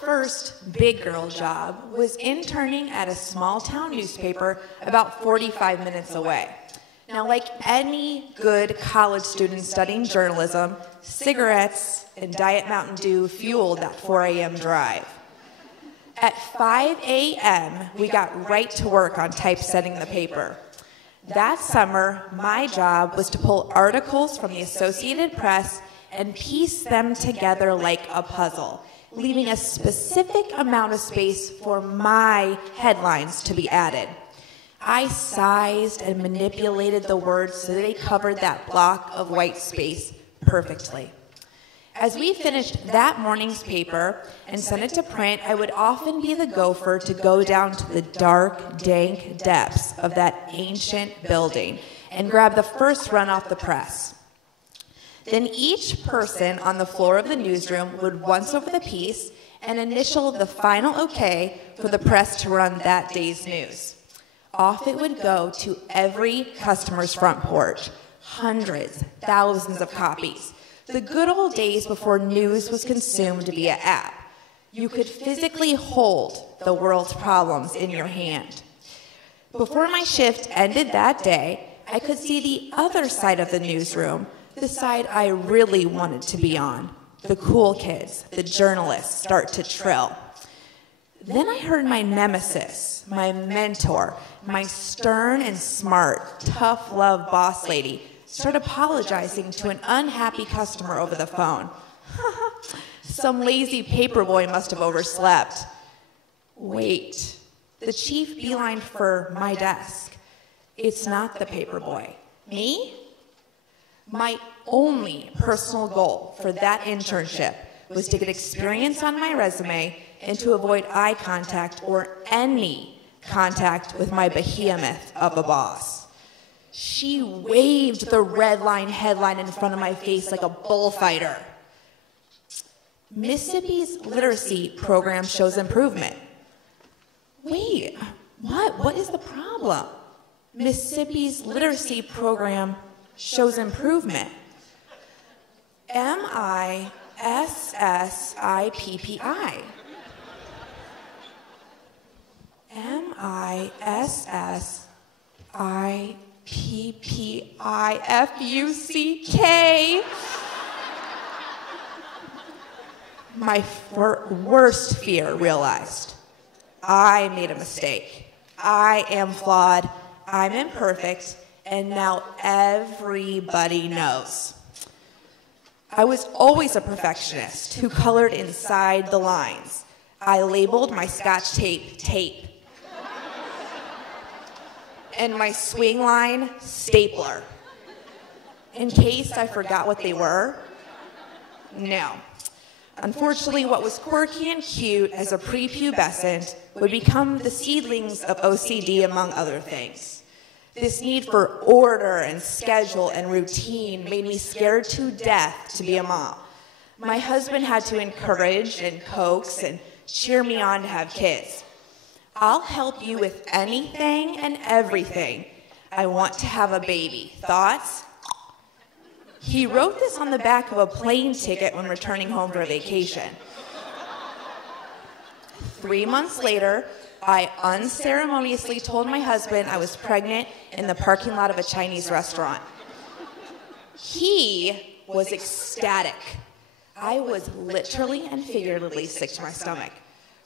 first big girl job was interning at a small town newspaper about 45 minutes away. Now, like any good college student studying journalism, cigarettes and Diet Mountain Dew fueled that 4 a.m. drive. At 5 a.m., we got right to work on typesetting the paper. That summer, my job was to pull articles from the Associated Press and piece them together like a puzzle, leaving a specific amount of space for my headlines to be added. I sized and manipulated the words so they covered that block of white space perfectly. As we finished that morning's paper and sent it to print, I would often be the gopher to go down to the dark, dank depths of that ancient building and grab the first run off the press. Then each person on the floor of the newsroom would once over the piece and initial the final okay for the press to run that day's news. Off it would go to every customer's front porch, hundreds, thousands of copies. The good old days before news was consumed via app. You could physically hold the world's problems in your hand. Before my shift ended that day, I could see the other side of the newsroom, the side I really wanted to be on. The cool kids, the journalists, start to trill. Then I heard my nemesis, my mentor, my stern and smart, tough love boss lady start apologizing to an unhappy customer over the phone. Some lazy paperboy must have overslept. Wait, the chief beelined for my desk. It's not the paperboy. Me? My only personal goal for that internship was to get experience on my resume and to avoid eye contact or any contact with my behemoth of a boss. She waved the red line headline in front of my face like a bullfighter. Mississippi's literacy program shows improvement. Wait, what? What is the problem? Mississippi's literacy program shows improvement. M-I-S-S-I-P-P-I. M-I-S-S-I-P-P-I-F-U-C-K. My worst fear realized. I made a mistake. I am flawed. I'm imperfect. And now everybody knows. I was always a perfectionist who colored inside the lines. I labeled my Scotch tape, tape. And my swing line, stapler. In case I forgot what they were. No. Unfortunately, what was quirky and cute as a prepubescent would become the seedlings of OCD, among other things. This need for order and schedule and routine made me scared to death to be a mom. My husband had to encourage and coax and cheer me on to have kids. I'll help you with anything and everything. I want to have a baby. Thoughts? He wrote this on the back of a plane ticket when returning home for vacation. 3 months later, I unceremoniously told my husband I was pregnant in the parking lot of a Chinese restaurant. He was ecstatic. I was literally and figuratively sick to my stomach.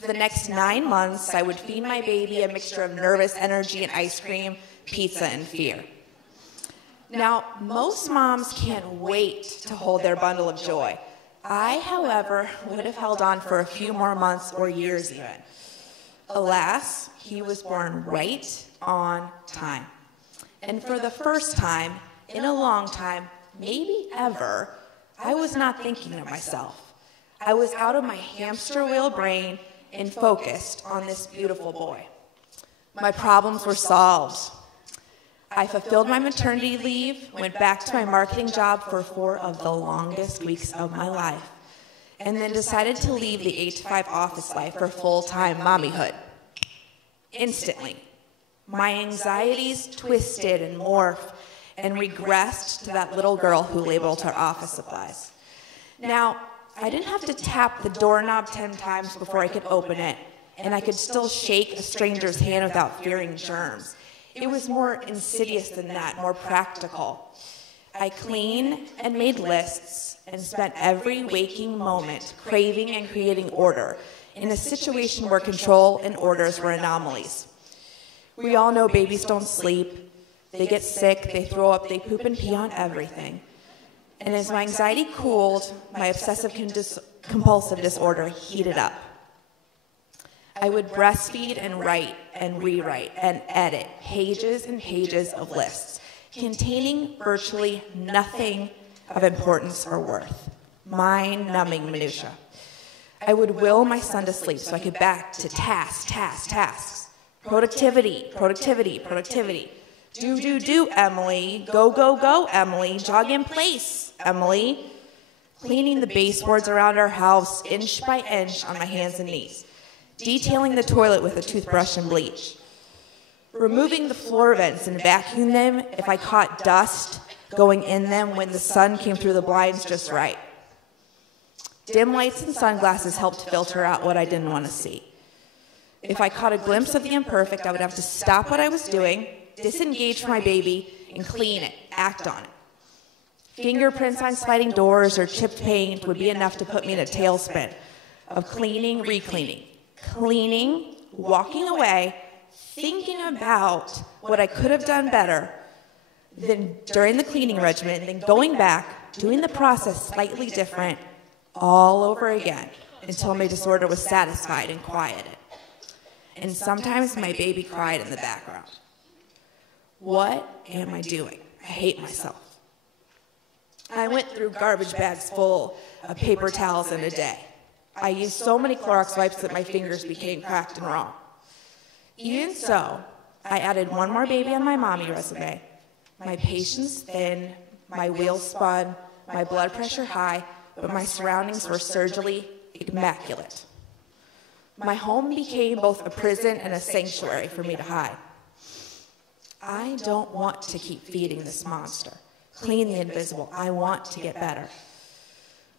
For the next 9 months, I would feed my baby a mixture of nervous energy and ice cream, pizza, and fear. Now, most moms can't wait to hold their bundle of joy. I, however, would have held on for a few more months or years even. Alas, he was born right on time. And for the first time in a long time, maybe ever, I was not thinking of myself. I was out of my hamster wheel brain and focused on this beautiful boy. My problems were solved. I fulfilled my maternity leave, went back to my marketing job for 4 of the longest weeks of my life, and then decided to leave the 8-to-5 office life for full-time mommyhood. Instantly, my anxieties twisted and morphed and regressed to that little girl who labeled her office supplies. Now, I didn't have to tap the doorknob 10 times before I could open it, and I could still shake a stranger's hand without fearing germs. It was more insidious than that, more practical. I cleaned and made lists and spent every waking moment craving and creating order in a situation where control and orders were anomalies. We all know babies don't sleep. They get sick, they throw up, they poop and pee on everything. And as my anxiety cooled, my obsessive compulsive disorder heated up. I would breastfeed and write and rewrite and edit pages and pages of lists containing virtually nothing of importance or worth. Mind-numbing minutia. I would will my son to sleep so I could back to tasks. Productivity. Do, Emily. Go, Emily. Jog in place, Emily. Cleaning the baseboards around our house inch by inch on my hands and knees. Detailing the toilet with a toothbrush and bleach. Removing the floor vents and vacuuming them if I caught dust going in them when the sun came through the blinds just right. Dim lights and sunglasses helped filter out what I didn't want to see. If I caught a glimpse of the imperfect, I would have to stop what I was doing, disengage from my baby, and clean it, act on it. Fingerprints on sliding doors or chipped paint would be enough to put me in a tailspin of cleaning, recleaning, cleaning, walking away, thinking about what I could have done better than during the cleaning regimen, and then going back, doing the process slightly different all over again until my disorder was satisfied and quieted. And sometimes my baby cried in the background. What am I doing? I hate myself. I went through garbage bags full of paper towels in a day. I used so many Clorox wipes that my fingers became cracked and raw. Even so, I added one more baby on my mommy resume. My patience thin, my wheels spun, my blood pressure high, but my surroundings were surgically immaculate. My home became both a prison and a sanctuary for me to hide. I don't want to keep feeding this monster. Clean the invisible. I want to get better.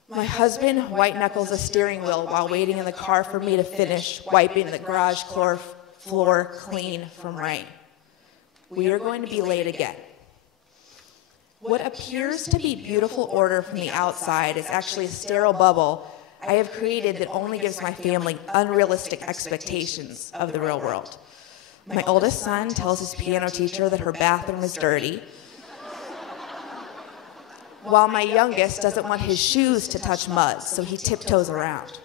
My husband white knuckles a steering wheel while waiting in the car for me to finish wiping the garage floor clean from rain. We are going to be late again. What appears to be beautiful order from the outside is actually a sterile bubble I have created that only gives my family unrealistic expectations of the real world. My oldest son tells his piano teacher that her bathroom is dirty, while my youngest doesn't want his shoes to touch mud, so he tiptoes around.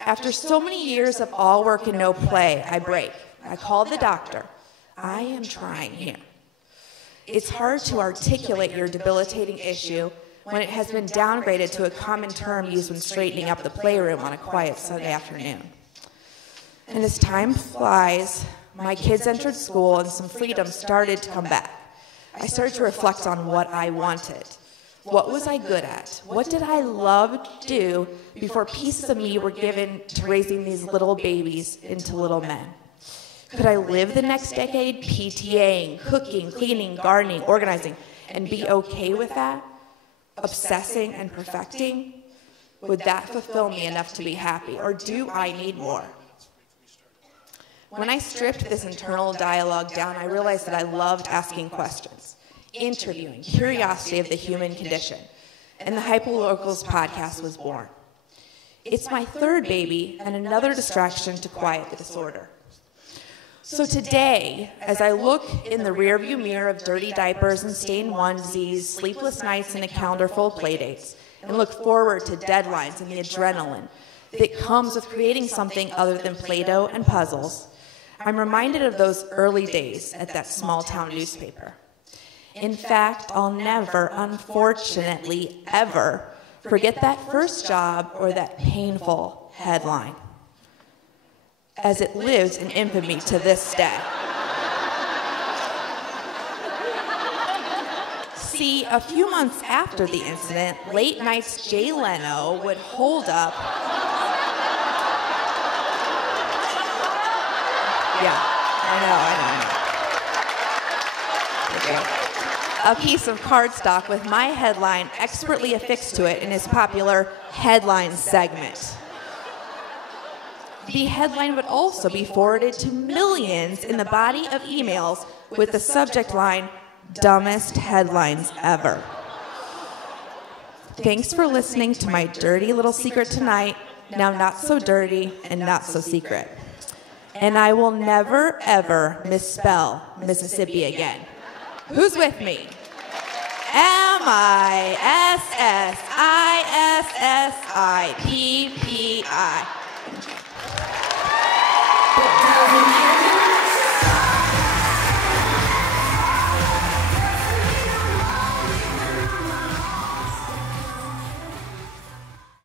After so many years of all work and no play, I break. I call the doctor. I am trying here. It's hard to articulate your debilitating issue when it has been downgraded to a common term used when straightening up the playroom on a quiet Sunday afternoon. And as time flies, my kids entered school and some freedom started to come back. I started to reflect on what I wanted. What was I good at? What did I love to do before pieces of me were given to raising these little babies into little men? Could I live the next decade PTAing, cooking, cleaning, gardening, organizing, and be okay with that? Obsessing and perfecting? Would that fulfill me enough to be happy, or do I need more? When I stripped this internal dialogue down, I realized that I loved asking questions, interviewing, curiosity of the human condition, and the HyperLocals podcast was born. It's my third baby and another distraction to quiet the disorder. So today, as I look in the rearview mirror of dirty diapers and stained onesies, sleepless nights and a calendar full of playdates, and look forward to deadlines and the adrenaline that comes with creating something other than Play-Doh and puzzles, I'm reminded of those early days at that small town newspaper. In fact, I'll never, unfortunately, ever forget that first job or that painful headline, as it lives in infamy to this day. See, a few months after the incident, late nights Jay Leno would hold up. Yeah, I know. Okay. a piece of cardstock with my headline expertly affixed to it in his popular headline segment. The headline would also be forwarded to millions in the body of emails with the subject line, "Dumbest headlines ever." Thanks for listening to my dirty little secret tonight, now not so dirty and not so secret. And I will never, ever misspell Mississippi again. Who's with me? Mississippi.